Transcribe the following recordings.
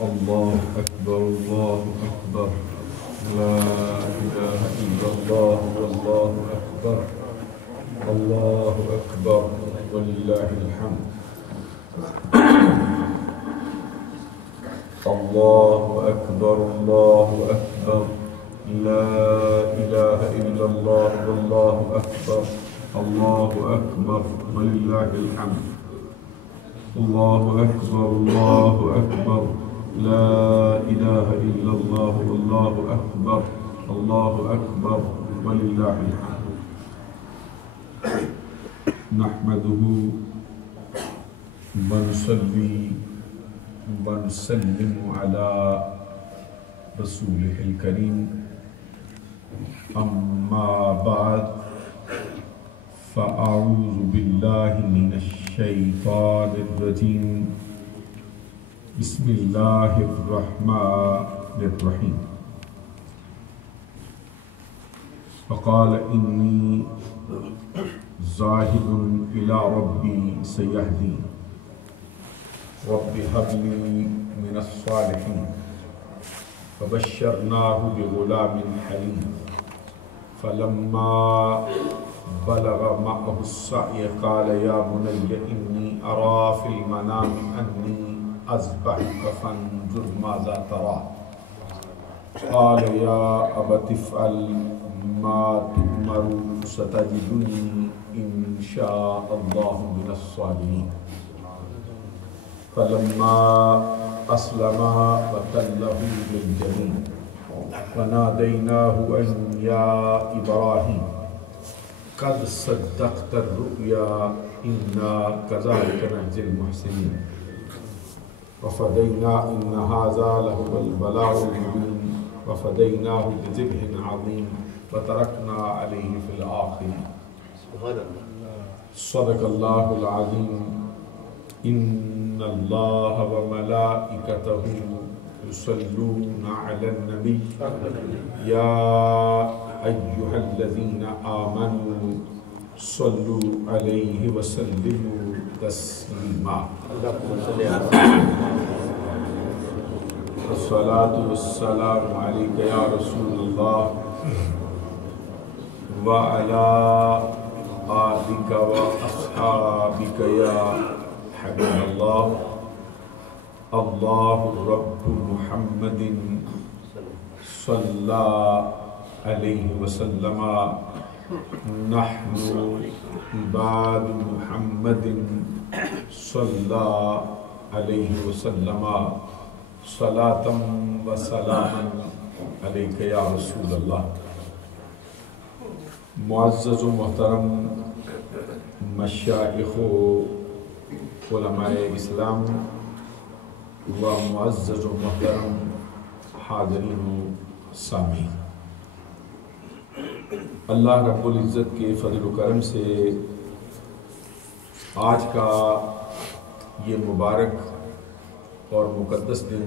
الله أكبر الله أكبر لا إله إلا الله والله أكبر الله أكبر ولله الحمد الله أكبر الله أكبر لا إله إلا الله والله أكبر الله أكبر ولله الحمد الله أكبر الله أكبر لا إله إلا الله والله أكبر الله أكبر ولله الحمد نحمده ونصلي ونسلم على رسوله الكريم أما بعد فأعوذ بالله من الشيطان الرجيم بسم الله الرحمن الرحيم فقال إني ذاهب إلى ربي سيهدين رب هب لي من الصالحين فبشرناه بغلام حليم فلما بلغ معه السعي قال يا بني إني أرى في المنام أني أذبحك فانظر ماذا ترى قال يا أبت افعل ما تؤمر ستجدني إن شاء الله من الصابرين فلما أسلما وتله للجبين وناديناه أن يا إبراهيم قد صدقت الرؤيا إنا كذلك نجزي المحسنين وفدينا إن هذا لهو البلاء المبين وفديناه بذبح عظيم وتركنا عليه في الآخرين صدق الله العظيم إن الله وملائكته يصلون على النبي يا أيها الذين آمنوا صلوا عليه وسلموا تسليما الصلاة والسلام عليك يا رسول الله وعلى آلك وأصحابك يا حبيب الله الله رب محمد صلى عليه وسلم نحن عباد محمد صلى عليه وسلم صلاة وسلاما عليك يا رسول الله معزز و محترم مشائخ و علماء اسلام و معزز و محترم حاضرین و سامعین، اللہ رب العزت کے فضل و کرم سے آج کا یہ مبارک اور مقدس دن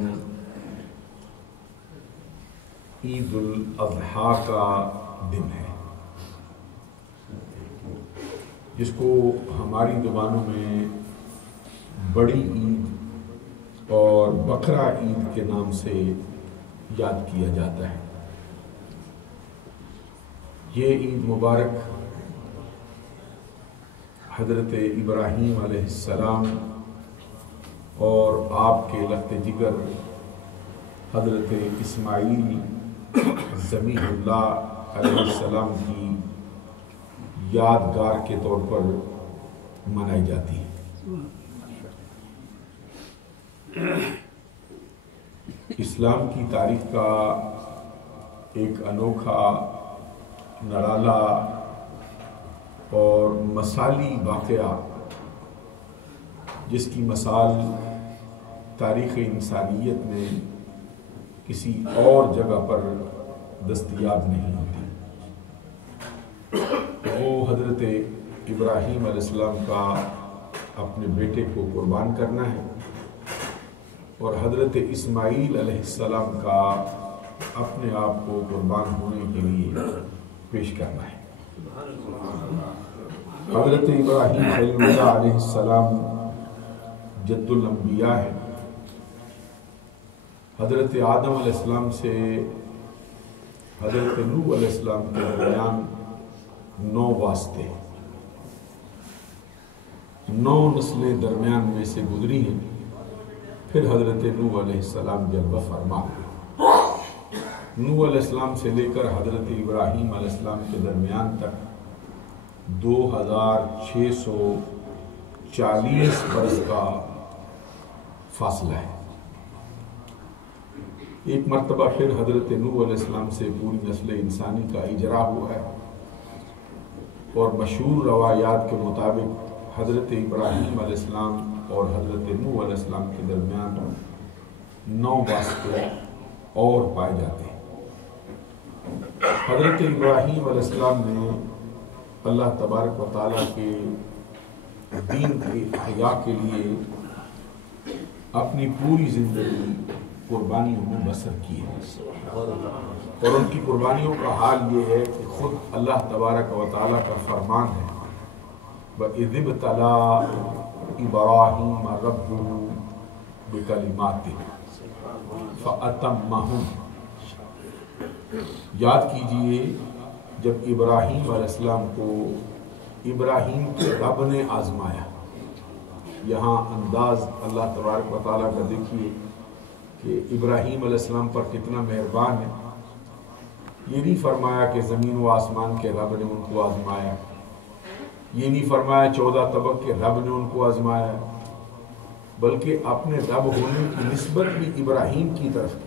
عید الاضحیٰ کا دن ہے، جس کو ہماری زبانوں میں بڑی عید اور بقرہ عید کے نام سے یاد کیا جاتا ہے۔ یہ عید مبارک حضرت ابراہیم علیہ السلام اور آپ کے لخت جگر حضرت اسماعیل ذبیح اللہ علیہ السلام کی یادگار کے طور پر منائی جاتی ہے۔ اسلام کی تاریخ کا ایک انوکھا نرالا اور مثالی واقعہ، جس کی مثال تاریخ انسانیت میں کسی اور جگہ پر دستیاب نہیں ہوتی، وہ حضرت ابراہیم علیہ السلام کا اپنے بیٹے کو قربان کرنا ہے، اور حضرت اسماعیل علیہ السلام کا اپنے آپ کو قربان ہونے کے لیے پیش کرنا ہے۔ حضرت ابراہیم علیہ السلام جد الانبیاء ہے، حضرت آدم علیہ السلام سے حضرت نوح علیہ السلام کے درمیان 9 واسطے 9 نسلیں درمیان میں سے گزری ہیں. پھر حضرت نوح علیہ السلام جلوہ فرما نوح علیہ السلام سے لے کر حضرت ابراہیم علیہ السلام کے درمیان تک 2640 برس کا فاصلہ ہے. ایک مرتبہ پھر حضرت نوح علیہ السلام سے پوری نسل انسانی کا اجرا ہوا ہے، اور مشہور روایات کے مطابق حضرت ابراہیم علیہ السلام اور حضرت نوح علیہ السلام کے درمیان 9 واسطے اور پائے جاتے ہیں. حضرت ابراہیم علیہ السلام نے اللہ تبارک و تعالیٰ کے دین کے احیاء کے لیے اپنی پوری زندگی قربانیوں میں بسر کی ہے، اور ان کی قربانیوں کا حال یہ ہے کہ خود اللہ تبارک و تعالیٰ کا فرمان ہے وَإِذِ ابْتَلَىٰ إِبْرَاهِيمَ رَبُّهُ بِكَلِمَاتٍ فَأَتَمَّهُنَّ. یاد کیجئے جب ابراہیم علیہ السلام کو ابراہیم کے رب نے آزمایا. یہاں انداز اللہ تبارک و تعالیٰ کا دیکھیے کہ ابراہیم علیہ السلام پر کتنا مہربان ہے. یہ نہیں فرمایا کہ زمین و آسمان کے رب نے ان کو آزمایا، یہ نہیں فرمایا 14 طبق کے رب نے ان کو آزمایا، بلکہ اپنے رب ہونے کی نسبت بھی ابراہیم کی طرف کی.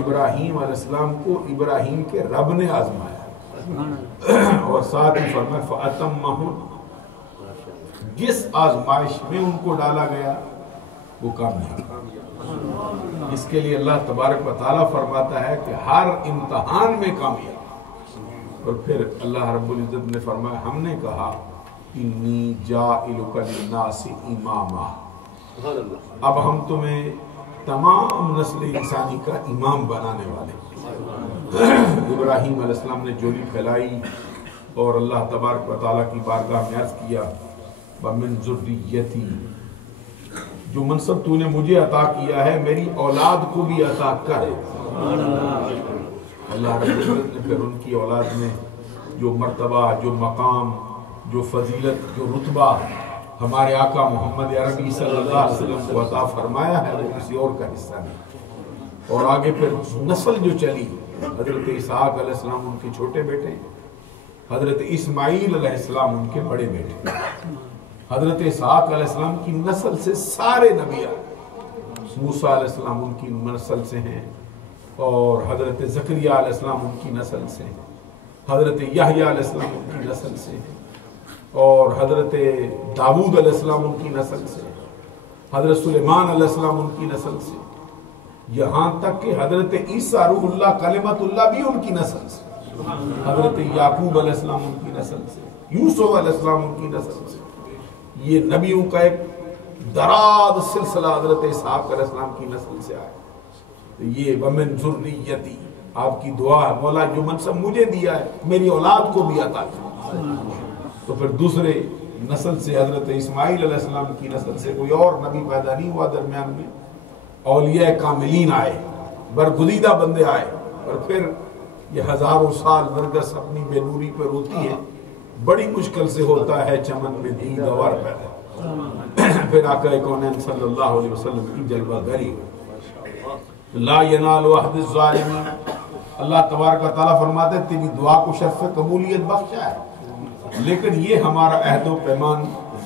ابراہیم علیہ السلام کو ابراہیم کے رب نے آزمایا، اور ساتھ ہی فرمایا فَأَتَمَّهُنَّ. جس آزمائش میں ان کو ڈالا گیا وہ کامیاب. اس کے لیے اللہ تبارک و تعالیٰ فرماتا ہے کہ ہر امتحان میں کامیاب. اور پھر اللہ رب العزت نے فرمایا ہم نے کہا انی جاعلک للناس اماما، اب ہم تمہیں تمام نسل انسانی کا امام بنانے والے. ابراہیم علیہ السلام نے جولی پھیلائی اور اللہ تبارک و تعالیٰ کی بارگاہ میں عرض کیا وَمِن ذُرِّيَّتِي، جو منصب تو نے مجھے عطا کیا ہے میری اولاد کو بھی عطا کر. اللہ رب العزت نے پھر ان کی اولاد میں جو مرتبہ، جو مقام، جو فضیلت، جو رتبہ ہمارے آقا محمد عربی صلی اللہ علیہ وسلم کو عطا فرمایا ہے وہ کسی اور کا حصہ نہیں. اور آگے پھر نسل جو چلی، حضرت اسحاق علیہ السلام ان کے چھوٹے بیٹے، حضرت اسماعیل علیہ السلام ان کے بڑے بیٹے. حضرت اسحاق علیہ السلام کی نسل سے سارے نبی آئے. موسیٰ علیہ السلام ان کی نسل سے ہیں، اور حضرت زکریا علیہ السلام ان کی نسل سے ہیں، حضرت یحییٰ علیہ السلام ان کی نسل سے ہیں، اور حضرت داؤد علیہ السلام ان کی نسل سے، حضرت سلیمان علیہ السلام ان کی نسل سے، یہاں تک کہ حضرت عیسیٰ روح اللہ کلمت اللہ بھی ان کی نسل سے، حضرت یعقوب علیہ السلام ان کی نسل سے، یوسف علیہ السلام ان کی نسل سے. یہ نبیوں کا ایک دراز سلسلہ حضرت اسحاق علیہ السلام کی نسل سے آیا. یہ وَمِن ذُرِّيَّتِي، آپ کی دعا ہے مولا جو منصب مجھے دیا ہے میری اولاد کو بھی عطا کر. تو پھر دوسرے نسل سے حضرت اسماعیل علیہ السلام کی نسل سے کوئی اور نبی پیدا نہیں ہوا. درمیان میں اولیاء کاملین آئے، برگزیدہ بندے آئے، اور پھر یہ ہزاروں سال نرگس اپنی بے نوری پہ روتی ہے، بڑی مشکل سے ہوتا ہے چمن میں دل گوار پیدا. پھر آقا کونین صلی اللہ علیہ وسلم کی جلوہ گری. لا ینال عہد الظالمین، اللہ تبارک و تعالیٰ فرماتے ہیں تیری دعا کو شرف قبولیت بخشا ہے، لیکن یہ ہمارا عہد و پیمان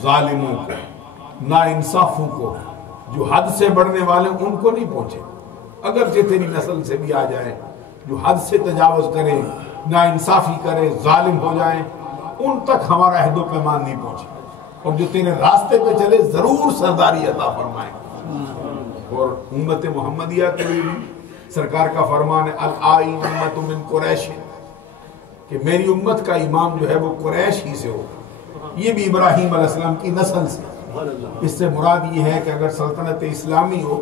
ظالموں کو، ناانصافوں کو، جو حد سے بڑھنے والے ان کو نہیں پہنچے. اگرچہ تیری نسل سے بھی آ جائیں، جو حد سے تجاوز کریں، ناانصافی کریں، ظالم ہو جائیں، ان تک ہمارا عہد و پیمان نہیں پہنچے. اور جو تیرے راستے پہ چلے ضرور سرداری عطا فرمائیں. اور امت محمدیہ کے لیے بھی سرکار کا فرمان ہے الآئین امت من قریش، کہ میری امت کا امام جو ہے وہ قریش ہی سے ہو. یہ بھی ابراہیم علیہ السلام کی نسل سے. اس سے مراد یہ ہے کہ اگر سلطنت اسلامی ہو،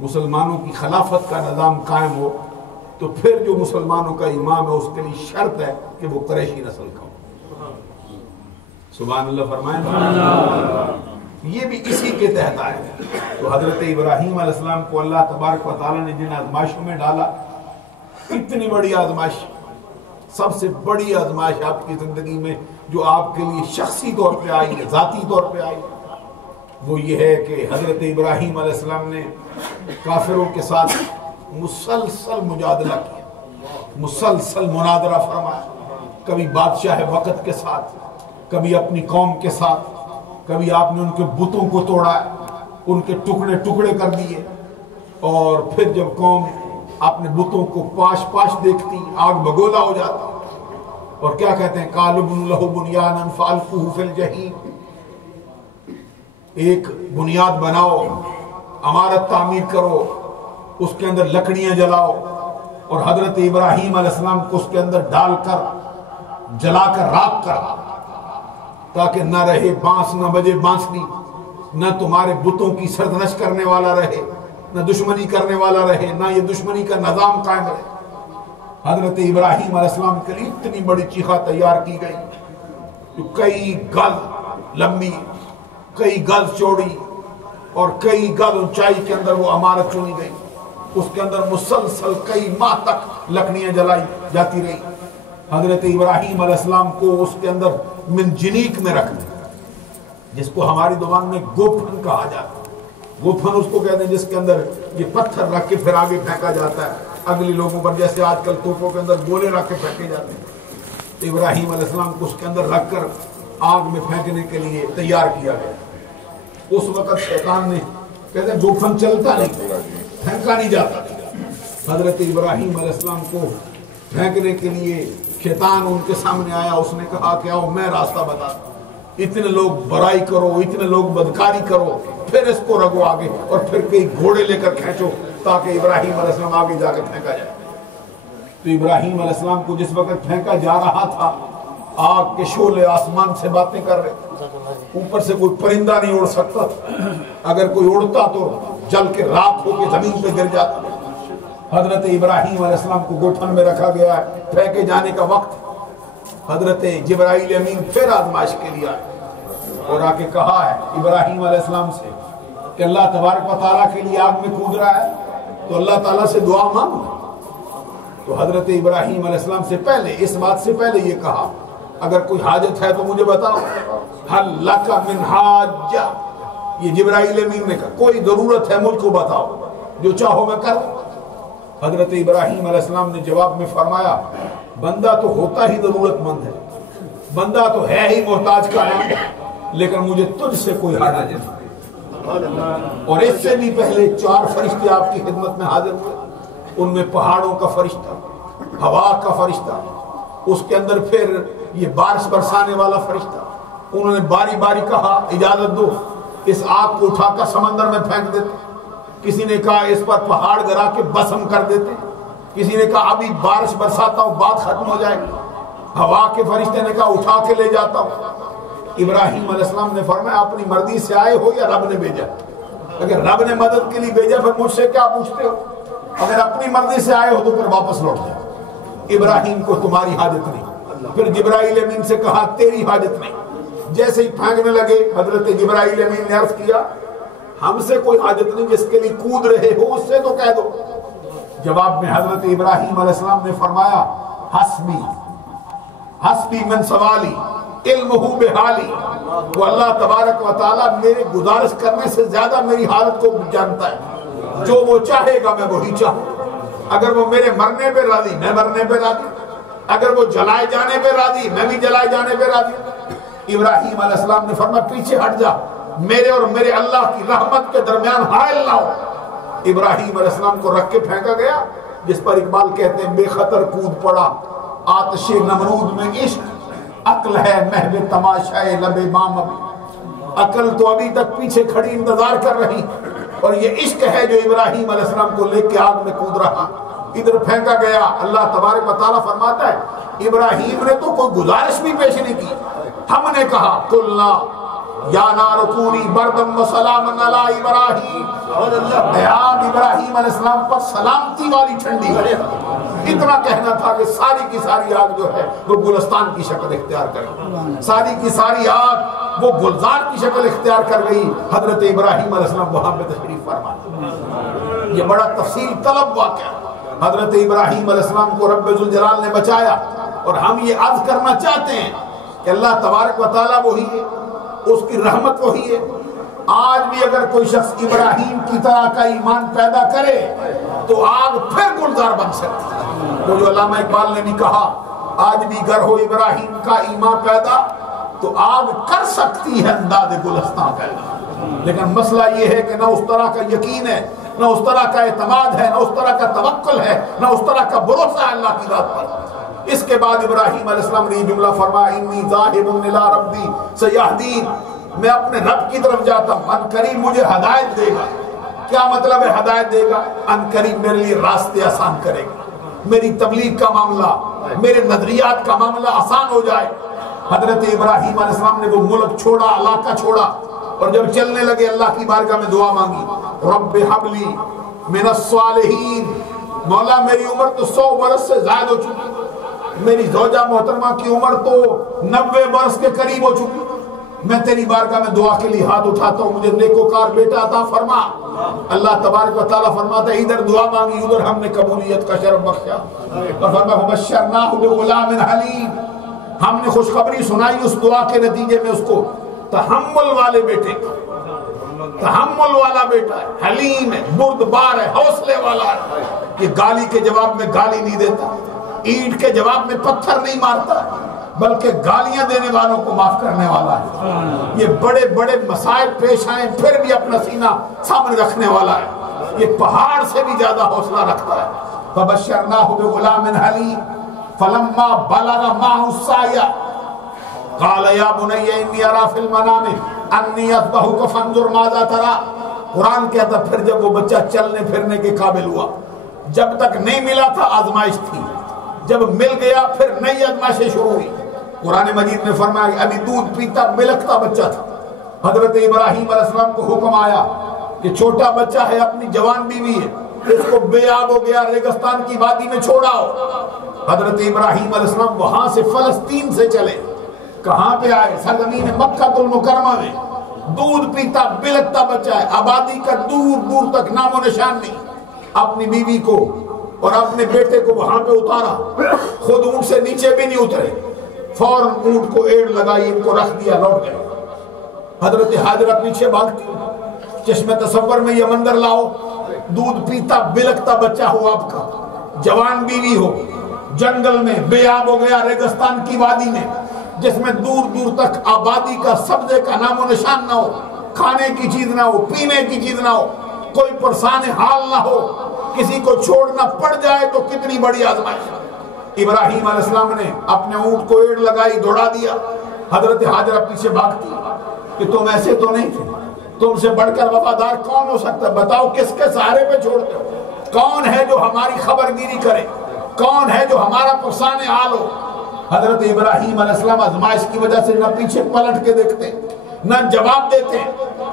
مسلمانوں کی خلافت کا نظام قائم ہو، تو پھر جو مسلمانوں کا امام ہے اس کے لیے شرط ہے کہ وہ قریشی نسل کا ہو. سبحان اللہ فرمائیں. یہ بھی اسی کے تحت آئے. تو حضرت ابراہیم علیہ السلام کو اللہ تبارک و تعالیٰ نے جن آزمائشوں میں ڈالا، اتنی بڑی آزمائش، سب سے بڑی آزمائش آپ کی زندگی میں جو آپ کے لیے شخصی طور پہ آئی ہے، ذاتی طور پہ آئی، وہ یہ ہے کہ حضرت ابراہیم علیہ السلام نے کافروں کے ساتھ مسلسل مجادلہ کیا، مسلسل مناظرہ فرمایا. کبھی بادشاہ وقت کے ساتھ، کبھی اپنی قوم کے ساتھ، کبھی آپ نے ان کے بتوں کو توڑا، ان کے ٹکڑے ٹکڑے کر دیے. اور پھر جب قوم اپنے بتوں کو پاش پاش دیکھتی، آگ بگولا ہو جاتا. اور کیا کہتے ہیں، قَالُوا ابْنُوا لَهُ بُنْيَانًا فَأَلْقُوهُ فِي الْجَحِيمِ، ایک بنیاد بناؤ، عمارت تعمیر کرو، اس کے اندر لکڑیاں جلاؤ، اور حضرت ابراہیم علیہ السلام کو اس کے اندر ڈال کر جلا کر راکھ کر، تاکہ نہ رہے بانس، نہ بجے بانسری، نہ تمہارے بتوں کی سرزنش کرنے والا رہے، نہ دشمنی کرنے والا رہے، نہ یہ دشمنی کا نظام قائم رہے. حضرت ابراہیم علیہ السلام کے لیے اتنی بڑی چیخا تیار کی گئی جو کئی گز لمبی، کئی گز چوڑی اور کئی گز اونچائی کے اندر وہ عمارت چنی گئی. اس کے اندر مسلسل کئی ماہ تک لکڑیاں جلائی جاتی رہی. حضرت ابراہیم علیہ السلام کو اس کے اندر منجنیق میں رکھ دیا، جس کو ہماری زبان میں گوپھن کہا جاتا ہے. گوپھن اس کو کہتے ہیں جس کے اندر یہ پتھر رکھ کے پھر آگے پھینکا جاتا ہے اگلی لوگوں پر، جیسے آج کل توپوں کے اندر گولے رکھ کے پھینکے جاتے ہیں. ابراہیم علیہ السلام کو اس کے اندر رکھ کر آگ میں پھینکنے کے لیے تیار کیا گیا. اس وقت شیطان نے کہتے ہیں گوپھن چلتا نہیں، پھینکا نہیں جاتا. حضرت ابراہیم علیہ السلام کو پھینکنے کے لیے شیطان ان کے سامنے آیا. اس نے کہا کہ آؤ میں راستہ بتاتا ہوں، اتنے لوگ برائی کرو، اتنے لوگ بدکاری کرو، پھر اس کو رگو آگے، اور پھر کئی گھوڑے لے کر کھینچو تاکہ ابراہیم علیہ السلام آگے جا کر پھینکا جائے. تو ابراہیم علیہ السلام کو جس وقت پھینکا جا رہا تھا، آگ کے شعلے آسمان سے باتیں کر رہے تھے. اوپر سے کوئی پرندہ نہیں اڑ سکتا، اگر کوئی اڑتا تو جل کے راکھ ہو کے زمین پہ گر جاتا. حضرت ابراہیم علیہ السلام کو گوٹھن میں رکھا گیا ہے. پھینکے جانے کا وقت حضرت جبرائیل امین پھر آزمائش کے لیے آئے اور آ کے کہا ہے ابراہیم علیہ السلام سے کہ اللہ تبارک و تعالیٰ کے لیے آگ میں کود رہا ہے تو اللہ تعالیٰ سے دعا مانگو. تو حضرت ابراہیم علیہ السلام سے پہلے، اس بات سے پہلے یہ کہا اگر کوئی حاجت ہے تو مجھے بتاؤ. حل لک من حاجہ، یہ جبرائیل امین نے کہا کوئی ضرورت ہے مجھ کو بتاؤ، جو چاہو میں کر. حضرت ابراہیم علیہ السلام نے جواب میں فرمایا بندہ تو ہوتا ہی ضرورت مند ہے، بندہ تو ہے ہی محتاج کا نام، لیکن مجھے تجھ سے کوئی حاجت نہیں. اور اس سے بھی پہلے 4 فرشتے آپ کی خدمت میں حاضر ہوئے. ان میں پہاڑوں کا فرشتہ، ہوا کا فرشتہ، اس کے اندر پھر یہ بارش برسانے والا فرشتہ. انہوں نے باری باری کہا اجازت دو اس آگ کو اٹھا کر سمندر میں پھینک دیتے. کسی نے کہا اس پر پہاڑ گرا کے بسم کر دیتے. کسی نے کہا ابھی بارش برساتا ہوں بات ختم ہو جائے گی. ہوا کے فرشتے نے کہا اٹھا کے لے جاتا ہوں. ابراہیم علیہ السلام نے فرمایا اپنی مرضی سے آئے ہو یا رب نے بھیجا؟ اگر رب نے مدد کے لیے بھیجا پھر مجھ سے کیا پوچھتے ہو؟ اگر اپنی مرضی سے آئے ہو تو پھر واپس لوٹ جاؤ. ابراہیم کو تمہاری حاجت نہیں. پھر جبرائیل امین سے کہا تیری حاجت نہیں. جیسے ہی پھینکنے لگے حضرت جبرائیل امین نے عرض کیا ہم سے کوئی حاجت نہیں، جس کے لیے کود رہے ہو اس سے تو کہہ دو. جواب میں حضرت ابراہیم علیہ السلام نے فرمایا حسبی حسبی من سوالی علمہ بحالی. وہ اللہ تبارک و تعالیٰ میرے گزارش کرنے سے زیادہ میری حالت کو جانتا ہے. جو وہ چاہے گا میں وہی چاہوں. اگر وہ میرے مرنے پہ راضی میں مرنے پہ راضی، اگر وہ جلائے جانے پہ راضی میں بھی جلائے جانے پہ راضی. ابراہیم علیہ السلام نے فرمایا پیچھے ہٹ جا، میرے اور میرے اللہ کی رحمت کے درمیان حائل نہ ہو. ابراہیم علیہ السلام کو رکھ کے پھینکا گیا، جس پر اقبال کہتے ہیں بے خطر کود پڑا آتش نمرود میں عشق، عقل ہے محو تماشائے لب امام. ابھی عقل تو ابھی تک پیچھے کھڑی انتظار کر رہی، اور یہ عشق ہے جو ابراہیم علیہ السلام کو لے کے آگ میں کود رہا. ادھر پھینکا گیا. اللہ تبارک و تعالیٰ فرماتا ہے ابراہیم نے تو کوئی گزارش بھی پیش نہیں کی. ہم نے کہا قلنا یا نار کونی بردم و سلام علی ابراہیم. آگ ابراہیم علیہ السلام پر سلامتی والی ٹھنڈی ہے. اتنا کہنا تھا کہ ساری کی ساری آگ جو ہے وہ گلستان کی شکل اختیار کرے. ساری کی ساری آگ وہ گلزار کی شکل اختیار کر گئی. حضرت ابراہیم علیہ السلام وہاں پہ تشریف فرما. یہ بڑا تفصیل طلب واقعہ. حضرت ابراہیم علیہ السلام کو رب ذوالجلال نے بچایا. اور ہم یہ عرض کرنا چاہتے ہیں کہ اللہ تبارک و تعالیٰ وہی ہے, اس کی رحمت وہی ہے. آج بھی اگر کوئی شخص ابراہیم کی طرح کا ایمان پیدا کرے تو آگ پھر گلزار بن سکتی ہے. وہ جو علامہ اقبال نے بھی کہا, آج بھی گر ہو ابراہیم کا ایمان پیدا تو آگ کر سکتی ہے انداز گلستان پیدا. لیکن مسئلہ یہ ہے کہ نہ اس طرح کا یقین ہے, نہ اس طرح کا اعتماد ہے, نہ اس طرح کا توکل ہے, نہ اس طرح کا بھروسہ ہے اللہ کی ذات پر. اس کے بعد ابراہیم علیہ السلام نے یہ جملہ فرمایا, انی ذاہب الی ربی سیہدین, میں اپنے رب کی طرف جاتا ہوں, ان قریب مجھے ہدایت دے گا. کیا مطلب ہے ہدایت دے گا؟ ان قریب میرے لیے راستے آسان کرے گا, میری تبلیغ کا معاملہ, میرے نظریات کا معاملہ آسان ہو جائے. حضرت ابراہیم علیہ السلام نے وہ ملک چھوڑا, علاقہ چھوڑا, اور جب چلنے لگے اللہ کی بارگاہ میں دعا مانگی, رب حب لی من الصالحین, مولا میری عمر تو 100 برس سے زائد ہو چکی, میری زوجہ محترمہ کی عمر تو 90 برس کے قریب ہو چکی, میں تیری بارگاہ میں دعا کے لیے ہاتھ اٹھاتا ہوں, مجھے نیکوکار بیٹا عطا فرما. اللہ تبارک و تعالیٰ فرماتا ہے ادھر دعا مانگی, ادھر ہم نے قبولیت کا شرف بخشا. اور فرمایا فبشرناہ بغلام حلیم, ہم نے خوشخبری سنائی اس دعا کے نتیجے میں اس کو تحمل والے بیٹے کا. تحمل والا بیٹا ہے, حلیم ہے, بردبار ہے, حوصلے والا ہے. یہ گالی کے جواب میں گالی نہیں دیتا, اینٹ کے جواب میں پتھر نہیں مارتا, بلکہ گالیاں دینے والوں کو معاف کرنے والا ہے. یہ بڑے بڑے مسائل پیش آئیں پھر بھی اپنا سینہ سامنے رکھنے والا ہے. یہ پہاڑ سے بھی زیادہ حوصلہ رکھتا ہے. فبشرناہ بغلام حلیم فلما بلغ معه السعی قال یا بنی انی اری فی المنام انی اذبحک فانظر ماذا تری. قرآن کہتا پھر جب وہ بچہ چلنے پھرنے کے قابل ہوا, جب تک نہیں ملا تھا آزمائش تھی, جب مل گیا پھر نئی آزمائشیں شروع ہوئی. قرآن مجید نے فرمایا ابھی دودھ پیتا ملکتا بچہ تھا. حضرت ابراہیم علیہ السلام کو حکم آیا کہ چھوٹا بچہ ہے, اپنی جوان بیوی ہے, اس کو بے آب ہو گیا, ریگستان کی وادی میں چھوڑاؤ. حضرت ابراہیم علیہ السلام وہاں سے فلسطین سے چلے, کہاں پہ آئے؟ سرزمین مکہ المکرمہ میں. دودھ پیتا بلکتا بچہ ہے, آبادی کا دور دور تک نام و نشان نہیں. اپنی بیوی کو اور اپنے بیٹے کو وہاں پہ اتارا, خود اونٹ سے نیچے بھی نہیں اترے, فوراً اونٹ کو ایڑ لگائی, ان کو رکھ دیا, لوٹ گئے. حضرت حاجرہ پیچھے بھاگتی, چشم تصور میں یہ منظر لاؤ, دودھ پیتا بلکتا بچہ ہو آپ کا, جوان بیوی ہو, جنگل میں بے آب ہو گیا, ریگستان کی وادی میں جس میں دور دور تک آبادی کا سبزے کا نام و نشان نہ ہو, کھانے کی چیز نہ ہو, پینے کی چیز نہ ہو, کوئی پرسان حال نہ ہو, کسی کو چھوڑنا پڑ جائے تو کتنی بڑی آزمائش. ابراہیم علیہ السلام نے اپنے اونٹ کو ایڑ لگائی, دوڑا دیا. حضرت حاجرہ پیچھے بھاگتی کہ تم ایسے تو نہیں تھے, تم سے بڑھ کر وفادار کون ہو سکتا ہے؟ بتاؤ کس کے سہارے پہ چھوڑتے ہو؟ کون ہے جو ہماری خبرگیری کرے؟ کون ہے جو ہمارا پرسان حال ہو؟ حضرت ابراہیم علیہ السلام آزمائش کی وجہ سے نہ پیچھے پلٹ کے دیکھتے, نہ جواب دیتے,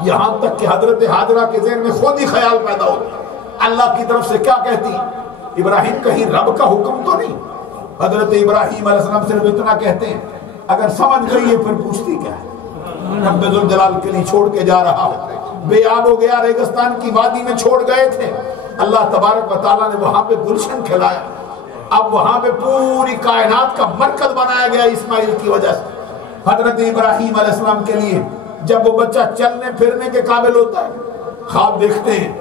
یہاں تک کہ حضرت حاجرہ کے ذہن میں خود ہی خیال پیدا ہوتا, اللہ کی طرف سے کیا کہتی, ابراہیم کہیں رب کا حکم تو نہیں؟ حضرت ابراہیم علیہ السلام صرف اتنا کہتے ہیں, اگر سمجھ گئی ہے پھر پوچھتی کیا ہے؟ رب ذوالجلال کے لیے چھوڑ کے جا رہا, بے آب ہو گیا, ریگستان کی وادی میں چھوڑ گئے تھے, اللہ تبارک و تعالیٰ نے وہاں پہ گلشن کھلایا. اب وہاں پہ پوری کائنات کا مرکز بنایا گیا اسماعیل کی وجہ سے. حضرت ابراہیم علیہ السلام کے لیے جب وہ بچہ چلنے پھرنے کے قابل ہوتا ہے, خواب دیکھتے ہیں,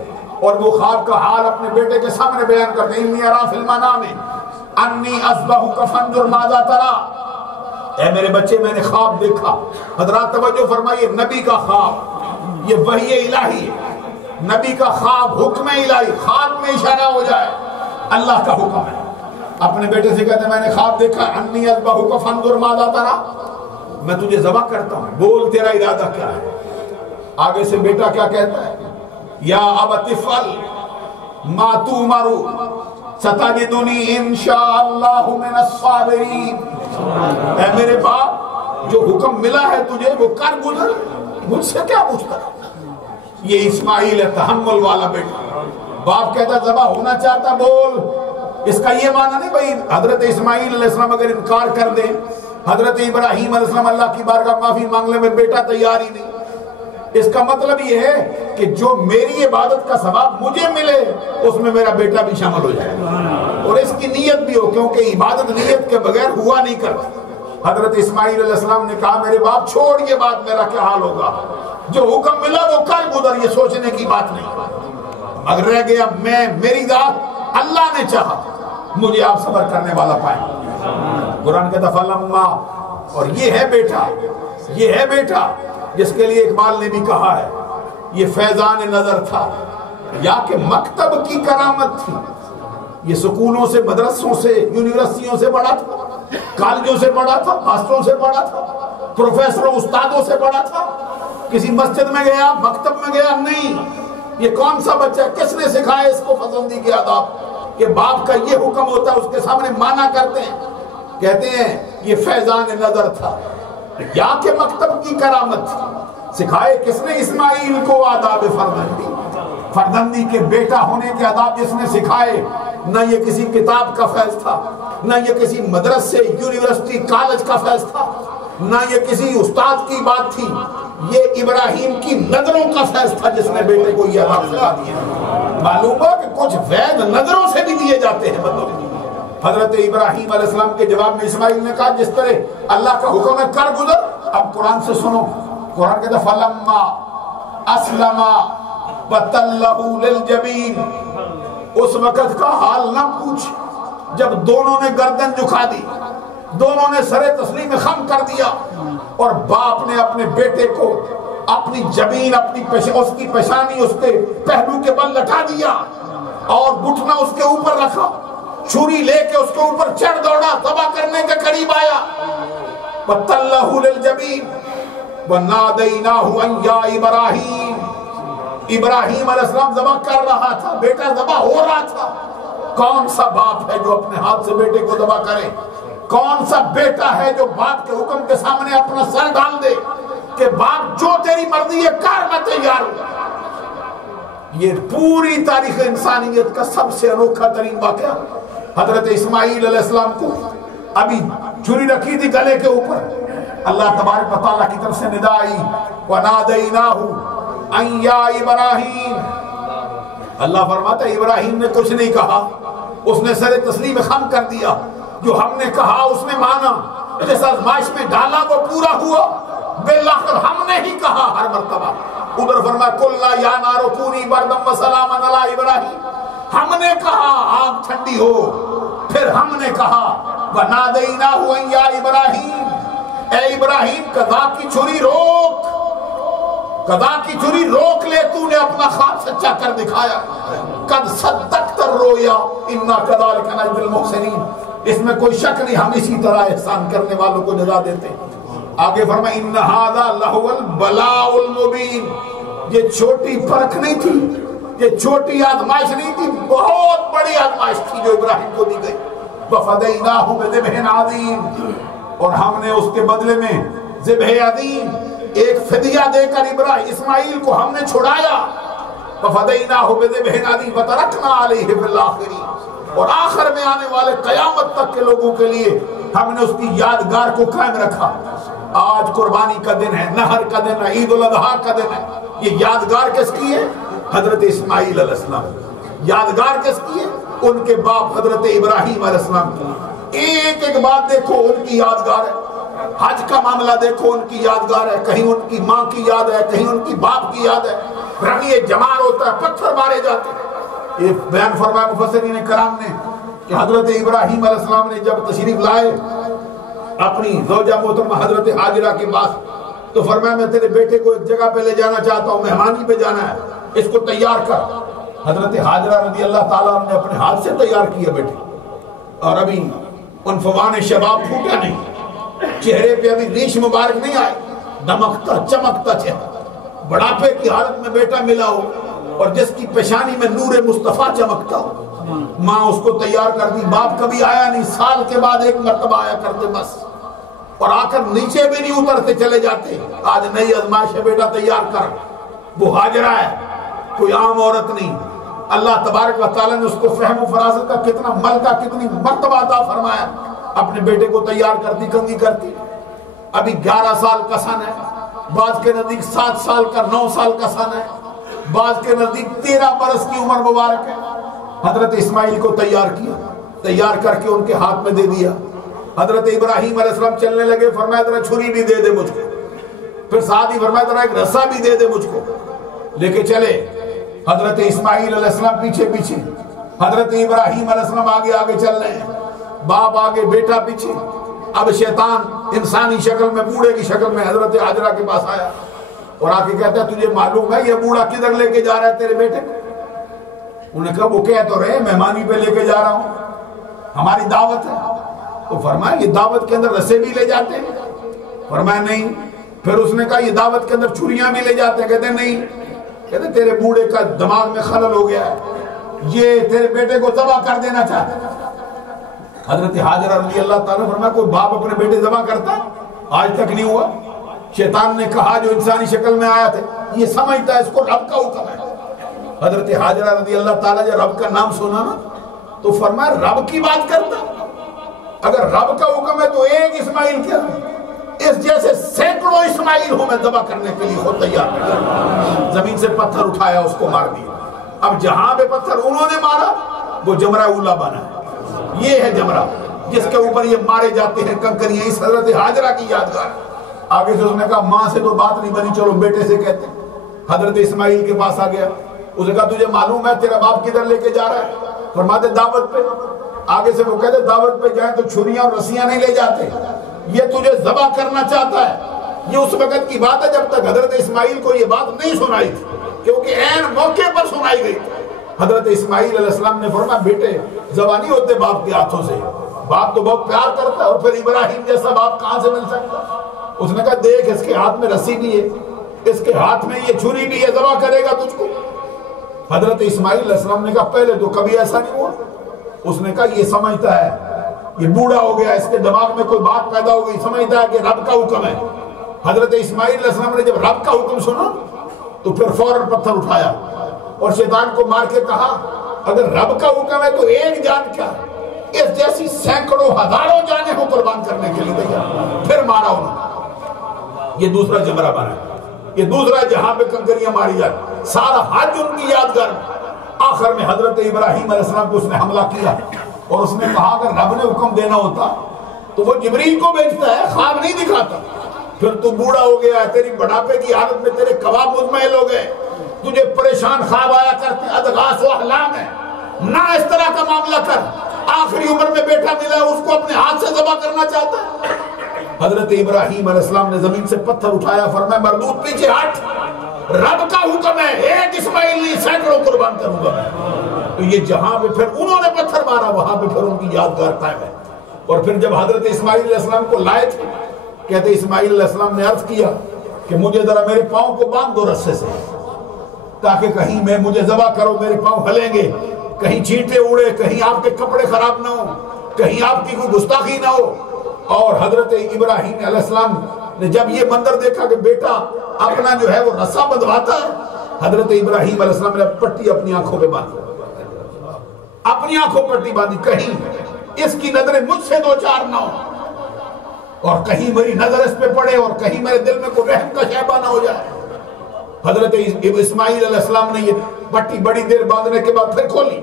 اور وہ خواب کا حال اپنے بیٹے کے سامنے بیان کرتے ہیں, انی اری فی المنام انی اذبحک فانظر ماذا تری. اے میرے بچے میں نے خواب دیکھا. حضرات توجہ فرمائیے, نبی کا خواب, یہ وحی الہی ہے, نبی کا خواب حکم الہی, خواب میں اشارہ ہو جائے اللہ کا حکم ہے. اپنے بیٹے سے کہتے ہیں میں نے خواب دیکھا, انی اذبحک فانظر ماذا تری, میں تجھے ذبح کرتا ہوں, بول تیرا ارادہ کیا ہے. آگے سے بیٹا کیا کہتا ہے, یا ابت افعل ما تؤمر ستجدنی انشاءاللہ من الصابرین. اے میرے باپ, جو حکم ملا ہے تجھے وہ کر گزر, مجھ سے کیا پوچھتا. یہ اسماعیل ہے, تحمل والا بیٹا. باپ کہتا ذبح ہونا چاہتا, بول. اس کا یہ معنی نہیں بھائی حضرت اسماعیل علیہ السلام اگر انکار کر دیں حضرت ابراہیم علیہ السلام اللہ کی بارگاہ معافی مانگنے میں بیٹا تیار ہی نہیں. اس کا مطلب یہ ہے کہ جو میری عبادت کا ثواب مجھے ملے اس میں میرا بیٹا بھی شامل ہو جائے اور اس کی نیت بھی ہو، کیونکہ عبادت نیت کے بغیر ہوا نہیں کرتا. حضرت اسماعیل علیہ السلام نے کہا میرے باپ چھوڑ یہ بات، میرا کیا حال ہوگا، جو حکم ملا وہ کر گزر، یہ سوچنے کی بات نہیں. مگر رہ گیا میں، میری ذات اللہ نے چاہا مجھے آپ صبر کرنے والا پائیں. قرآن کہتا فلما، اور یہ ہے بیٹا، یہ ہے بیٹا جس کے لیے اقبال نے بھی کہا ہے یہ فیضان نظر تھا یا کہ مکتب کی کرامت تھی. یہ سکولوں سے، مدرسوں سے، یونیورسٹیوں سے بڑا تھا، کالجوں سے بڑا تھا، ماسٹروں سے بڑا تھا، پروفیسروں استادوں سے بڑا تھا. کسی مسجد میں گیا، مکتب میں گیا نہیں. یہ کون سا بچہ، کس نے سکھایا اس کو پسندی کے آداب کہ باپ کا یہ حکم ہوتا ہے اس کے سامنے مانا کرتے ہیں. کہتے ہیں یہ فیضان نظر تھا یا کہ مکتب کی کرامت تھی. سکھائے کس نے اسماعیل کو آداب فرزندی، فرزندی کے بیٹا ہونے کے آداب جس نے سکھائے. نہ یہ کسی کتاب کا فیض تھا، نہ یہ کسی مدرسے، یونیورسٹی، کالج کا فیض تھا، نہ یہ کسی استاد کی بات تھی. یہ ابراہیم کی نظروں کا فیض تھا جس نے بیٹے کو یہ آداب سکھا دیا. معلوم ہوا کہ کچھ فیض نظروں سے بھی دیے جاتے ہیں بندوں. حضرت ابراہیم علیہ السلام کے جواب میں اسماعیل نے کہا جس طرح اللہ کا حکم ہے کر گزر. اب قرآن سے سنو. قرآن کہتا فلما اسلم وتلہ للجبین، اس وقت کا حال نہ پوچھ جب دونوں نے گردن جھکا دی، دونوں نے سر تسلیم خم کر دیا اور باپ نے اپنے بیٹے کو اپنی جبین، اپنی اس کی پیشانی اس کے پہلو کے بل لٹا دیا اور گھٹنا اس کے اوپر رکھا، چھری لے کے اس کے اوپر چڑھ دوڑا، ذبح کرنے کے قریب آیا. وَتَلَّهُ لِلْجَبِينِ وَنَادَيْنَاهُ أَن يَا إِبْرَاهِيمُ. ابراہیم علیہ السلام ذبح کر رہا تھا، بیٹا ذبح ہو رہا تھا. کون سا باپ ہے جو اپنے ہاتھ سے بیٹے کو ذبح کرے؟ کون سا بیٹا ہے جو باپ کے حکم کے سامنے اپنا سر ڈال دے کہ باپ جو تیری مرضی ہے کر، میں تیار ہوں. یہ پوری تاریخ انسانیت کا سب سے انوکھا ترین واقعہ. حضرت اسماعیل علیہ السلام کو ابھی چھری رکھی تھی گلے کے اوپر، اللہ تبارک و تعالیٰ کی طرف سے ندا آئی وَنَادَيْنَاهُ أَن يَا إِبْرَاهِيمُ. اللہ فرماتا ہے ابراہیم نے کچھ نہیں کہا، اس نے سر تسلیم خم کر دیا. جو ہم نے کہا اس نے مانا، جس آزمائش میں ڈالا وہ پورا ہوا. بالآخر ہم نے ہی کہا ہر مرتبہ. ادھر فرمایا قُلْنَا يَا نَارُ كُونِي بَرْدًا وَسَلَامًا عَلَىٰ إِبْرَاهِيمَ. ہم نے کہا آگ ٹھنڈی ہو، پھر ہم نے کہا وَنَادَيْنَاهُ أَن يَا إِبْرَاهِيمُ، اے ابراہیم قضا کی چھری روک، قضا کی چھری روک لے، تو نے اپنا خواب سچا کر دکھایا. قد صدقت الرؤیا انا كذلك نجزي المحسنین. اس میں کوئی شک نہیں، ہم اسی طرح احسان کرنے والوں کو جزا دیتے ہیں. آگے فرمایا ان ھذا لہو البلاء المبین. یہ چھوٹی پرکھ نہیں تھی، یہ چھوٹی آزمائش نہیں تھی، بہت بڑی آزمائش تھی جو ابراہیم کو دی گئی. وفدیناہ بذبح عظیم، اور ہم نے اس کے بدلے میں ذبح عظیم، ایک فدیہ دے کر اسماعیل کو ہم نے چھڑایا. وفدیناہ بذبح عظیم وترکنا علیہ فی الآخرین، اور آخر میں آنے والے قیامت تک کے لوگوں کے لیے ہم نے اس کی یادگار کو قائم رکھا. آج قربانی کا دن ہے، نہر کا دن ہے، عید الاضحیٰ کا دن ہے. یہ یادگار کس کی ہے؟ حضرت اسماعیل علیہ السلام. یادگار کس کی ہے؟ ان کے باپ حضرت ابراہیم علیہ السلام کی. ایک ایک بات دیکھو ان کی یادگار ہے. حج کا معاملہ دیکھو ان کی یادگار ہے، کہیں ان کی ماں کی یاد ہے، کہیں ان کی باپ کی یاد ہے. رمی جمار ہوتا ہے، پتھر مارے جاتے ہیں. یہ بیان فرمایا مفسرین کرام نے کہ حضرت ابراہیم علیہ السلام نے جب تشریف لائے اپنی زوجہ محترمہ حضرت حاجرہ کے پاس، تو فرمایا میں تیرے بیٹے کو ایک جگہ پہ لے جانا چاہتا ہوں، مہمانی پہ جانا ہے، اس کو تیار کر. حضرت حاجرہ رضی اللہ تعالیٰ نے اپنے ہاتھ سے تیار کیا بیٹے، اور ابھی عنفوان شباب پھوٹا نہیں، چہرے پہ ابھی ریش مبارک نہیں آئے، دمکتا چمکتا چہرہ، بڑھاپے کی حالت میں بیٹا ملا ہو اور جس کی پیشانی میں نور مصطفیٰ چمکتا ہو. ماں اس کو تیار کر دی. باپ کبھی آیا نہیں، سال کے بعد ایک مرتبہ آیا کرتے بس، اور آ کر نیچے بھی نہیں اترتے چلے جاتے. آج نئی آزمائش ہے، بیٹا تیار کر. وہ حاجرہ ہے، کوئی عام عورت نہیں. اللہ تبارک و تعالیٰ نے اس کو فہم و فراست کا کتنا ملکہ، کتنی مرتبہ عطا فرمایا. اپنے بیٹے کو تیار کرتی کنگھی کرتی. ابھی 11 سال کا سن ہے, بعض کے نزدیک 7 سال کا 9 سال کا سن ہے, بعض کے نزدیک 13 برس کی عمر مبارک ہے. حضرت اسماعیل کو تیار کیا, تیار کر کے ان کے ہاتھ میں دے دیا. حضرت ابراہیم علیہ السلام چلنے لگے, فرمایا ذرا چھری بھی دے دے مجھ کو. پھر ساتھ ہی فرمایا ذرا ایک رسا بھی دے دے مجھ کو. لے کے چلے. حضرت اسماعیل علیہ السلام پیچھے پیچھے, حضرت ابراہیم علیہ السلام آگے آگے چل رہے ہیں, باپ آگے بیٹا پیچھے. اب شیطان انسانی شکل میں, بوڑھے کی شکل میں حضرت حاجرہ کے پاس آیا اور آ کے کہتا ہے تجھے معلوم ہے یہ بوڑھا کدھر لے کے جا رہا ہے تیرے بیٹے کو؟ انہوں نے کہا وہ کہہ تو رہے مہمانی پہ لے کے جا رہا ہوں, ہماری دعوت ہے. تو فرمایا یہ دعوت کے اندر رسے بھی لے جاتے ہیں؟ فرمایا نہیں. پھر اس نے کہا یہ دعوت کے اندر چھریاں بھی لے جاتے ہیں؟ کہتے نہیں. کہتے تیرے بوڑھے کا دماغ میں خلل ہو گیا ہے, یہ تیرے بیٹے کو ذبح کر دینا چاہتا ہے. حضرت حاجرہ رضی اللہ تعالیٰ فرمایا کوئی باپ اپنے بیٹے ذبح کرتا ہے؟ آج تک نہیں ہوا. شیطان نے کہا جو انسانی شکل میں آیا تھا یہ سمجھتا ہے اس کو رب کا حکم ہے. حضرت حاجرہ رضی اللہ تعالیٰ جب رب کا نام سنا نا تو فرمایا رب کی بات کرتا, اگر رب کا حکم ہے تو ایک اسماعیل کیا, اس جیسے سینکڑوں اسماعیل ہوں میں ذبح کرنے کے لیے خود تیار کر. زمین سے پتھر اٹھایا, اس کو مار دیا. اب جہاں پہ پتھر انہوں نے مارا وہ جمرہ اولا بنا ہے. یہ ہے جمرہ جس کے اوپر یہ مارے جاتے ہیں کنکریاں. اس حضرت حاجرہ کی یادگار. آگے سے اس نے کہا ماں سے تو بات نہیں بنی, چلو بیٹے سے کہتے ہیں. حضرت اسماعیل کے پاس آ گیا, اس نے کہا تجھے معلوم ہے تیرا باپ کدھر لے کے جا رہا ہے؟ فرماتے دعوت پہ. آگے سے وہ کہتے دعوت پہ جائیں تو چھریاں اور رسیاں نہیں لے جاتے, یہ تجھے ذبح کرنا چاہتا ہے. یہ اس وقت کی بات ہے جب تک حضرت اسماعیل کو یہ بات نہیں سنائی تھی, کیونکہ عین موقع پر سنائی گئی تھی. حضرت اسماعیل علیہ السلام نے فرمایا بیٹے ذبح نہیں ہوتے باپ کے ہاتھوں سے, باپ تو بہت پیار کرتا ہے, اور پھر ابراہیم جیسا باپ کہاں سے مل سکتا. اس نے کہا دیکھ اس کے ہاتھ میں رسی بھی ہے, اس کے ہاتھ میں یہ چھری بھی ہے, ذبح کرے گا تجھ کو. حضرت اسماعیل علیہ السلام نے کہا پہلے تو کبھی ایسا نہیں ہوا. اس نے کہا یہ سمجھتا ہے, یہ بوڑھا ہو گیا, اس کے دماغ میں کوئی بات پیدا ہو گئی, سمجھتا ہے کہ رب کا حکم ہے. حضرت اسماعیل علیہ السلام نے جب رب کا حکم سنا تو پھر فوراً پتھر اٹھایا اور شیطان کو مار کے کہا اگر رب کا حکم ہے تو ایک جان کیا ہے, اس جیسی سینکڑوں ہزاروں جانیں ہوں قربان کرنے کے لیے تیار. پھر مارا انہوں. یہ دوسرا جمرہ بنا, یہ دوسرا جہاں پہ کنکریاں ماری جاتی. سارا حج ان کی یادگار. آخر میں حضرت ابراہیم علیہ السلام کو اس نے حملہ کیا اور اس نے کہا اگر رب نے حکم دینا ہوتا تو وہ جبریل کو بھیجتا ہے, خواب نہیں دکھاتا. پھر تو بوڑھا ہو گیا ہے, تیری بڑھاپے کی حالت میں تیرے خواب مزمحل ہو گئے, تجھے پریشان خواب آیا کرتے, ادغاث و احلام ہے. نہ اس طرح کا معاملہ کر. آخری عمر میں بیٹا ملا, اس کو اپنے ہاتھ سے ذبح کرنا چاہتا ہے. حضرت ابراہیم علیہ السلام نے زمین سے پتھر اٹھایا, فرمایا مردود پیچھے ہٹ, رب کا حکم ہے, ایک اسماعیل نہیں سینکڑوں قربان کروں گا. تو یہ جہاں پہ پھر انہوں نے پتھر مارا وہاں پہ پھر ان کی یادگار قائم ہے. اور پھر جب حضرت اسماعیل علیہ السلام کو لائے تھے, کہتے اسماعیل علیہ السلام نے عرض کیا کہ مجھے ذرا میرے پاؤں کو باندھ دو رسے سے, تاکہ کہیں میں مجھے ذبح کرو میرے پاؤں ہلیں گے, کہیں چینٹے اڑے, کہیں آپ کے کپڑے خراب نہ ہو, کہیں آپ کی کوئی گستاخی نہ ہو. اور حضرت ابراہیم علیہ السلام نے جب یہ منظر دیکھا کہ بیٹا اپنا جو ہے وہ رسا بندھواتا ہے, حضرت ابراہیم علیہ السلام نے پٹی اپنی آنکھوں پہ باندھی, اپنی آنکھوں پٹی باندھی, کہیں اس کی نظریں مجھ سے دو چار نہ ہو, اور کہیں میری نظر اس پہ پڑے, اور کہیں میرے دل میں کوئی رحم کا شیبہ نہ ہو جائے. حضرت اسماعیل علیہ السلام نے یہ پٹی بڑی دیر باندھنے کے بعد پھر کھولی.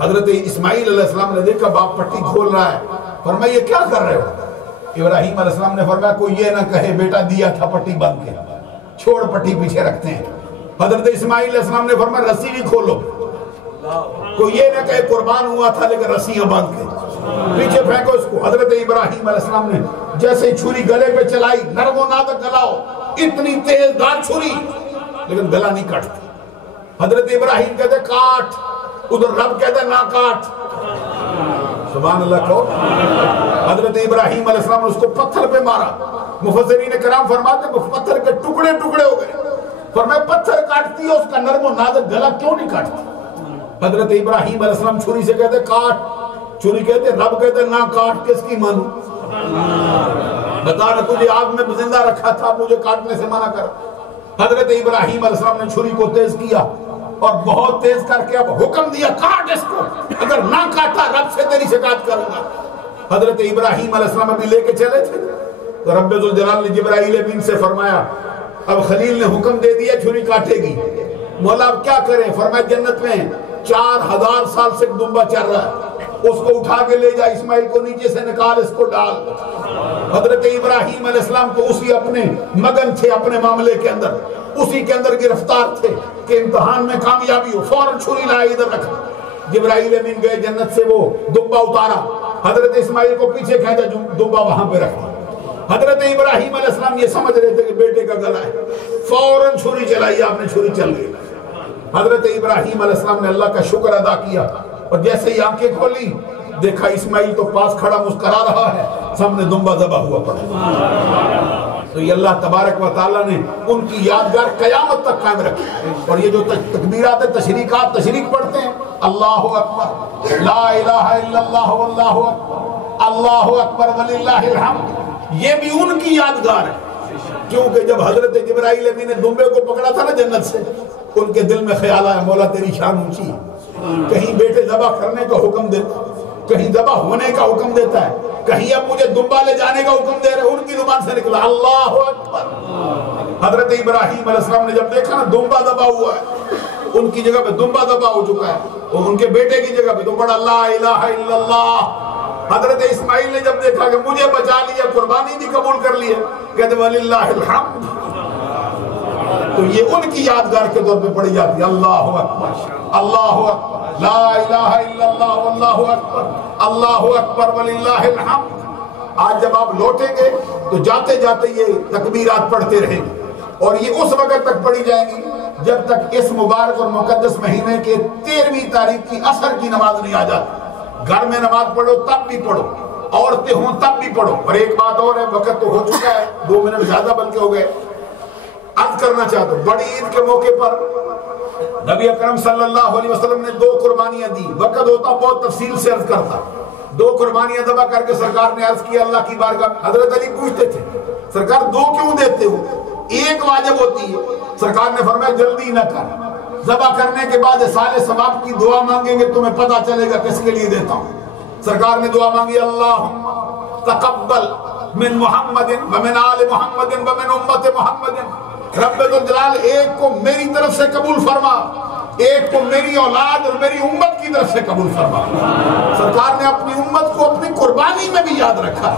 حضرت اسماعیل علیہ السلام نے دیکھا باپ پٹی کھول رہا ہے, فرمایا یہ کیا کر رہے ہو؟ ابراہیم علیہ السلام نے فرمایا کوئی یہ نہ کہے بیٹا دیا تھا پٹی باندھ کے, چھوڑ پٹی پیچھے رکھتے ہیں. حضرت اسماعیل علیہ السلام نے فرمایا رسی بھی کھولو, کوئی یہ نہ کہے قربان ہوا تھا لیکن رسیاں باندھ کے پیچھے پھینکو اس کو. حضرت ابراہیم علیہ السلام نے جیسے ہی چھری گلے پہ چلائی, نرم و نازک گلاؤ, اتنی تیز دار چھری لیکن گلا نہیں کاٹتی. حضرت ابراہیم کہتے کاٹ, ادھر رب کہتے نہ کاٹ. سبحان اللہ کہو. حضرت ابراہیم علیہ السلام نے اس کو پتھر پہ مارا. مفسرین کرام فرماتے ہیں پتھر کے ٹکڑے ٹکڑے ہو گئے. فرمایا پتھر کاٹتی ہے, اس کا نرم و نازک گلا کیوں نہیں کاٹتی؟ حضرت ابراہیم علیہ السلام چھری سے کہتے کاٹ, چھری کہتے رب کہتے نہ کاٹ. کس کی مانوں؟ بتا رہا تجھے آگ میں زندہ رکھا تھا, مجھے کاٹنے سے منع کر. حضرت ابراہیم علیہ السلام نے چھری کو تیز کیا اور بہت تیز کر کے اب حکم دیا کاٹ اس کو, اگر نہ کاٹا رب سے تیری شکایت کروں گا. حضرت ابراہیم علیہ السلام ابھی لے کے چلے تھے تو رب ذوالجلال نے جبرائیل امین سے فرمایا اب خلیل نے حکم دے دیا چھری کاٹے گی، مولا اب کیا کریں؟ فرمایا جنت میں 4000 سال سے ایک دمبا چل رہا ہے، اس کو اٹھا کے لے جا، اسماعیل کو نیچے سے نکال، اس کو ڈال۔ حضرت ابراہیم علیہ السلام تو اسی اپنے مگن تھے، اپنے معاملے کے اندر اسی کے اندر گرفتار تھے کہ امتحان میں کامیابی ہو، فوراً چھری لائے ادھر رکھا۔ جبرائیل امین گئے جنت سے، وہ دمبا اتارا، حضرت اسماعیل کو پیچھے کھینچا، دمبا وہاں پہ رکھا۔ حضرت ابراہیم علیہ السلام یہ سمجھ رہے تھے کہ بیٹے کا گلا ہے، فوراً چھری چلائی، آپ نے چھری چل گئی۔ حضرت ابراہیم علیہ السلام نے اللہ کا شکر ادا کیا اور جیسے ہی آنکھیں کھولی دیکھا اسماعیل تو پاس کھڑا مسکرا رہا ہے، سامنے دمبا ذبح ہوا پڑا۔ تو یہ اللہ تبارک و تعالیٰ نے ان کی یادگار قیامت تک قائم رکھی۔ اور یہ جو تکبیرات تشریقات تشریق پڑھتے ہیں، اللہ اکبر، لا الہ الا اللہ واللہ اکبر، اللہ اکبر وللہ الحمد، یہ بھی ان کی یادگار ہے۔ کیونکہ جب حضرت جبرائیل امین نے دمبے کو پکڑا تھا نا جنت سے، ان کے دل میں خیال آیا مولا تیری شان اونچی ہے، کہیں بیٹے ذبح کرنے کا حکم دیتا، کہیں ذبح ہونے کا حکم دیتا ہے، کہیں اب مجھے دمبا لے جانے کا حکم دے رہے، ان کی زبان سے نکلا اللہ اکبر۔ حضرت ابراہیم علیہ السلام نے جب دیکھا نا دمبا ذبح ہوا ہے، ان کی جگہ پہ دمبا ذبح ہو چکا ہے، اور ان کے بیٹے کی جگہ پہ تو بڑا لا الہ الا اللہ۔ حضرت اسماعیل نے جب دیکھا کہ مجھے بچا لیا، قربانی بھی قبول کر لی ہے، کہتے وللہ الحمد۔ تو یہ ان کی یادگار کے طور پہ پڑھی جاتی ہے، اللہ اکبر، اللہ اکبر، لا الہ الا اللہ واللہ اکبر، اللہ اکبر وللہ الحمد۔ آج جب آپ لوٹیں گے تو جاتے جاتے یہ تکبیرات پڑھتے رہیں گے، اور یہ اس وقت تک پڑھی جائیں گی جب تک اس مبارک اور مقدس مہینے کے 13ویں تاریخ کی عصر کی نماز نہیں آ جاتی۔ گھر میں نماز پڑھو تب بھی پڑھو، عورتیں ہوں تب بھی پڑھو۔ اور ایک بات اور ہے، وقت تو ہو چکا ہے، 2 منٹ زیادہ بلکہ ہو گئے، عرض کرنا چاہتا ہوں بڑی عید کے موقع پر نبی اکرم صلی اللہ علیہ وسلم نے 2 قربانیاں دی۔ وقت ہوتا بہت تفصیل سے عرض کرتا، 2 قربانیاں ذبح کر کے سرکار نے عرض کیا اللہ کی بارگاہ۔ حضرت علی پوچھتے تھے سرکار 2 کیوں دیتے ہو؟ 1 واجب ہوتی ہے۔ سرکار نے فرمایا جلدی نہ کر، ذبح کرنے کے بعد سال ثواب کی دعا مانگیں گے، تمہیں پتہ چلے گا کس کے لیے دیتا ہوں۔ سرکار نے دعا مانگی اللہم تقبل من محمد ومن آل محمد ومن امت محمد، رب ذوالجلال ایک کو میری طرف سے قبول فرما، ایک کو میری اولاد اور میری امت کی طرف سے قبول فرما۔ سرکار نے اپنی امت کو اپنی قربانی میں بھی یاد رکھا،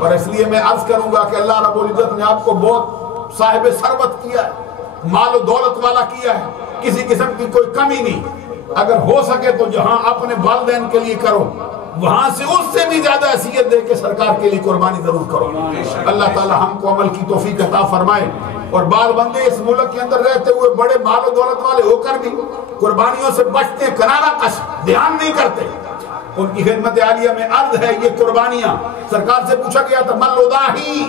اور اس لیے میں عرض کروں گا کہ اللہ رب العزت نے آپ کو بہت صاحب ثروت کیا ہے، مال و دولت والا کیا ہے، کسی قسم کی کوئی کمی نہیں۔ اگر ہو سکے تو جہاں اپنے والدین کے لیے کرو، وہاں سے اس سے بھی زیادہ حیثیت دے کے سرکار کے لیے قربانی ضرور کرو۔ اللہ تعالی ہم کو عمل کی توفیق عطا فرمائے، اور بال بندے اس ملک کے اندر رہتے ہوئے بڑے مال و دولت والے ہو کر بھی قربانیوں سے بچتے، کنارہ کش دھیان نہیں کرتے۔ ان کی خدمت عالیہ میں عرض ہے یہ قربانیاں، سرکار سے پوچھا گیا تھا مل اضاحی،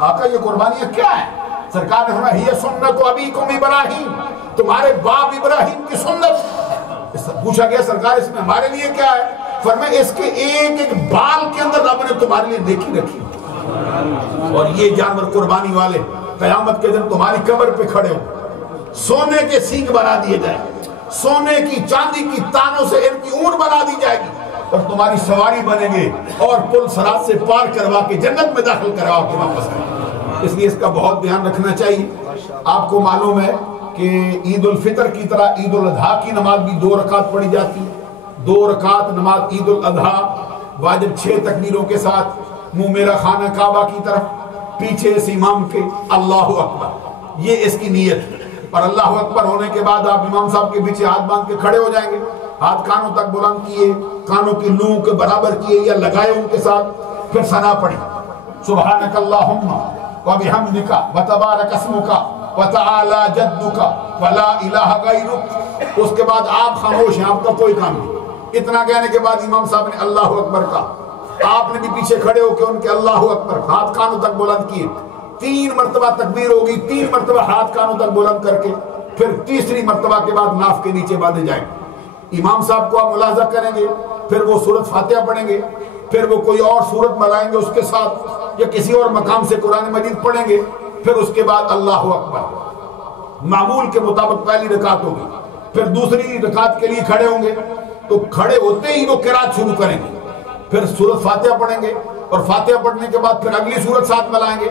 آقا یہ قربانیاں کیا ہیں؟ سرکار نے فرمایا ہی سنت ابیکم ابراہیم، تمہارے باپ ابراہیم کی سنت۔ پوچھا گیا سرکار اس میں ہمارے لیے کیا ہے؟ فرمایا اس کے ایک ایک بال کے اندر رب نے تمہارے لیے نیکی رکھی، اور یہ جانور قربانی والے قیامت کے دن تمہاری قبر پہ کھڑے ہوں، سونے کے سینگ بنا دیے جائیں، سونے کی چاندی کی تانوں سے ان کی اون بنا دی جائے گی، اور تمہاری سواری بنیں گے، اور پل صراط سے پار کروا کے جنت میں داخل کروا کے واپس آئیں۔ اس لیے اس کا بہت دھیان رکھنا چاہیے۔ آپ کو معلوم ہے کہ عید الفطر کی طرح عید الاضحیٰ کی نماز بھی 2 رکعت پڑھی جاتی ہے۔ 2 رکعت نماز عید الاضحیٰ واجب 6 تکبیروں کے ساتھ، منہ میرا خانہ کعبہ کی طرف، پیچھے اس امام کے اللہ اکبر، یہ اس کی نیت ہے۔ اور اللہ اکبر ہونے کے بعد آپ امام صاحب کے پیچھے ہاتھ باندھ کے کھڑے ہو جائیں گے، ہاتھ کانوں تک بلند کیے، کانوں کی لووں کے برابر کیے یا لگائے ان کے ساتھ، پھر ثنا پڑھی سبحانک اللہم وبحمدک وتبارک اسمک وتعالی جدک ولا الہ غیرک۔ اس کے بعد آپ خاموش ہیں، آپ کا کوئی کام نہیں۔ اتنا کہنے کے بعد امام صاحب نے اللہ اکبر کہا، آپ نے بھی پیچھے کھڑے ہو کے ان کے اللہ اکبر ہاتھ کانوں تک بلند کیے، 3 مرتبہ تکبیر ہوگی، 3 مرتبہ ہاتھ کانوں تک بلند کر کے، پھر تیسری مرتبہ کے بعد ناف کے نیچے باندھے جائیں گے۔ امام صاحب کو آپ ملاحظہ کریں گے، پھر وہ سورۃ فاتحہ پڑھیں گے، پھر وہ کوئی اور سورت ملائیں گے اس کے ساتھ، یا کسی اور مقام سے قرآن مجید پڑھیں گے، پھر اس کے بعد اللہ اکبر۔ معمول کے مطابق پہلی رکعت ہوگی، پھر دوسری رکعت کے لیے کھڑے ہوں گے، تو کھڑے ہوتے ہی وہ قرات شروع کریں گے، پھر سورت فاتحہ پڑھیں گے اور فاتحہ پڑھنے کے بعد پھر اگلی سورت ساتھ ملائیں گے.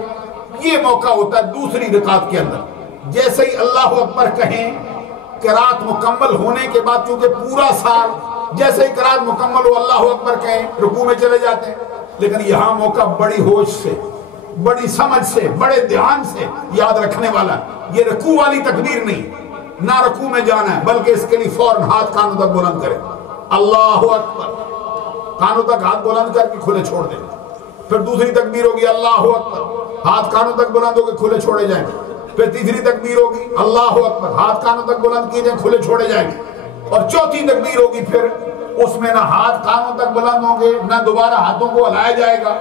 یہ موقع ہوتا ہے دوسری رکعت کے اندر. جیسے ہی اللہ اکبر کہیں قرات مکمل ہونے کے بعد، کیونکہ پورا سال جیسے ہی قرات مکمل ہو اللہ اکبر کہیں رکوع میں چلے جاتے ہیں. لیکن یہاں موقع بڑی ہوش سے، بڑی سمجھ سے، بڑے دھیان سے یاد رکھنے والا. یہ رکوع والی تکبیر نہیں، نہ رکوع میں جانا ہے، بلکہ اس کے لیے فوراً ہاتھ کانوں تک بلند کریں. اللہ اکبر، کانوں تک ہاتھ بلند کر کے کھلے چھوڑ دیں. پھر دوسری تکبیر ہوگی اللہ اکبر، ہاتھ کانوں تک بلند ہو کے کھلے چھوڑے جائیں گے. پھر تیسری تکبیر ہوگی اللہ اکبر، ہاتھ کانوں تک بلند کیے جائیں، کھلے چھوڑے جائیں گے. اور چوتھی تکبیر ہوگی پھر اس میں نہ ہاتھ کانوں تک بلند ہوں گے، نہ دوبارہ ہاتھوں کو ہلایا جائے گا،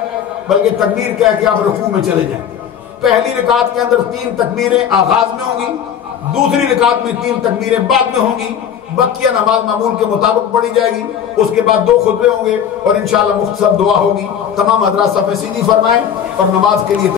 بلکہ تکبیر کہہ کے آپ رکوع میں چلے جائیں. پہلی رکعت کے اندر 3 تکبیریں آغاز میں ہوں گی، دوسری رکعت میں 3 تکبیریں بعد میں ہوں گی. بقیہ نماز معمول کے مطابق پڑھی جائے گی. اس کے بعد 2 خطبے ہوں گے اور انشاءاللہ مختصر دعا ہوگی. تمام حضرات صف سیدھی فرمائیں اور نماز کے لیے